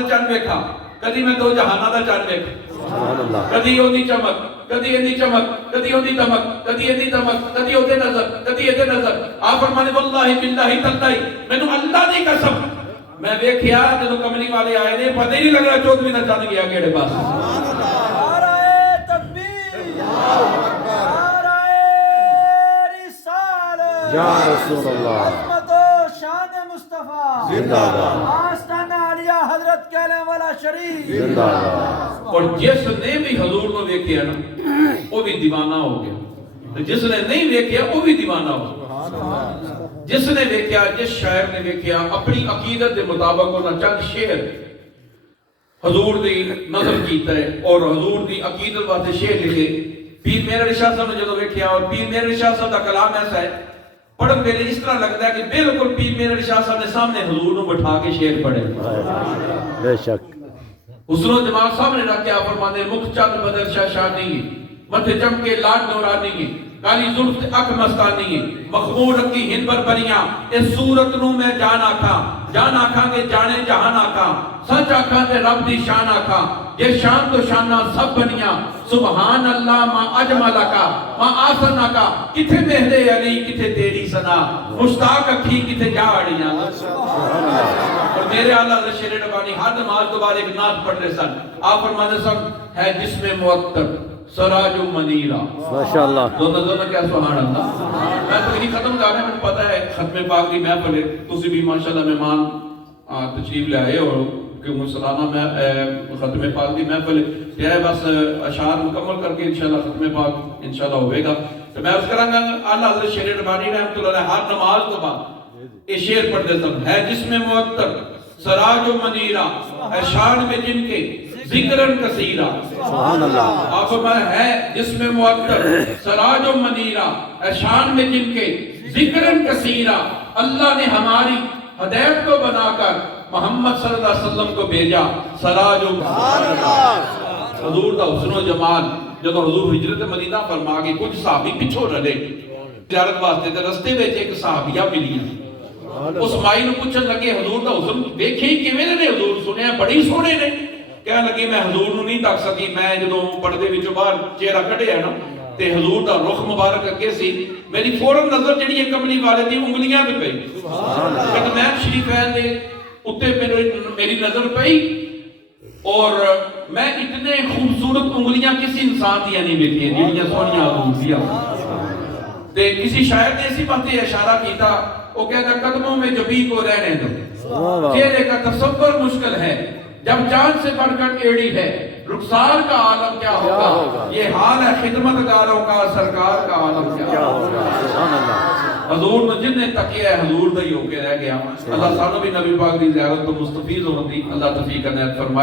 دا چند ویکھا کدی میں دو جہانہ دا چند ویکھا کدی اودی چمک کدی ایدی چمک کدی اودی دمک کدی ایدی دمک کدی اودے نظر کدی ایدے نظر آپ فرمانے واللہ باللہ تاللہ میں نے اللہ دی قسم میں ویکھیا جدو کملی والے آئے نے پتہ ہی نہیں لگ رہا چودھویں دا چند گیا کیڑے پاس نعرہ تکبیر نعرہ رسالت یا رسول اللہ عظمت و شان مصطفیٰ زندہ باد آستانہ علیہ حضرت کہنے والا شریف زندہ باد اور جس نے بھی حضور کو ویکھیا نا وہ بھی دیوانہ ہو گیا جس نے نہیں ویکھیا وہ بھی دیوانہ ہو گیا جس نے ویکھیا جس شاعر نے ویکھیا اپنی عقیدت کے مطابق انہاں چند شعر حضور دی نظر کیتا ہے اور حضور دی عقیدت واسطے شعر لکھے پیر میرا شاہ صاحب نے جدو ویکھیا اور پیر میرا شاہ صاحب دا کلام ایسا ہے پڑھن ویلے اس طرح لگتا ہے کہ بالکل پیر میرا شاہ صاحب نے سامنے حضور کو بٹھا کے شعر پڑھے بے شک حسن و جمال سامنے رکھ کے آپ فرماتے ہیں مکھ چند بدر شاہ شانی متھے چم کے لاڈ نورانی کالی زلف اک مستانی مخمور رکھی ہن پر بریاں اس صورت نو میں جان آکھاں گے جانے جہان آکھاں سچ آکھاں تے رب دی شان آکھاں یہ شان تو شانہ سب بنیاں سبحان اللہ ما اجمل کا ما آسن کا کتھے مہد علی کتھے تیری ثنا مشتاق اکھی کتھے جاڑیاں اور میرے اعلیٰ حضرت شیر ربانی ہر نماز دوبارہ ایک نعت پڑھ رہے سن آپ فرماتے سن ہے جسم معطر سراج منیرہ ماشاءاللہ دونوں کیا سبحان اللہ میں تقریر ختم کر رہا ہے مجھے پتا ہے ختم پاک دی محفل ہے تسی بھی ماشاءاللہ مہمان تشریف لے آئے اور کہ سلانہ میں ختم پاک دی محفل ہے بس اشعار مکمل کر کے انشاءاللہ ختم پاک انشاءاللہ ہوئے گا تو میں عرض کروں گا اعلیٰ حضرت شیر ربانی رحمۃ اللہ علیہ ہر نماز تو بعد یہ شعر پڑھتے سن ہے جسم معطر سراج و منیرہ ہے شان میں جن کے ذکرن کثیرہ سبحان اللہ آپ فرمائے ہے جسم معطر سراج و منیرہ ہے شان میں جن کے ذکرن کثیرہ اللہ نے ہماری ہدایت کو بنا کر محمد صلی اللہ علیہ وسلم کو بھیجا سراج و حضور دا حسن و جمال جب حضور ہجرت مدینہ فرما کے کچھ صحابی پچھو رلے زیارت واسطے تے رستے وچ ایک صحابیہ ملی اس مائی نو پوچھن لگے حضور دا حسن دیکھے ہی کیویں نے حضور سنیا بڑی سونے نے کہنے لگی میں حضور نو نہیں تک سکی میں جدوں پردے وچوں باہر چہرہ کڈیا نا تے حضور دا رخ مبارک اگے سی میری فوراً نظر جڑی ہے کملی والے دی انگلیاں تے پئی قدمین شریفین دے اتے میری نظر پئی اور میں اتنے خوبصورت انگلیاں کسی انسان دیا نہیں دیکھی ہیں جنہیاں سونیاں انگلیاں تے کسی شاعر نے اسی بات اشارہ کیتا وہ کہتا قدموں میں جبی کو رہنے دو چہرے کا تصور مشکل ہے جب جان سے بڑھ کر ایڑی ہے رخسار کا عالم کیا ہوگا یہ حال ہے خدمتگاروں کا سرکار کا عالم کیا ہوگا سبحان اللہ حضور نے جن نے تکیہ ہے حضور دا ہی ہو کے رہ گیا اللہ سانو بھی نبی پاک دی زیارت تو مستفیض ہوندی اللہ توفیق عنایت فرمائے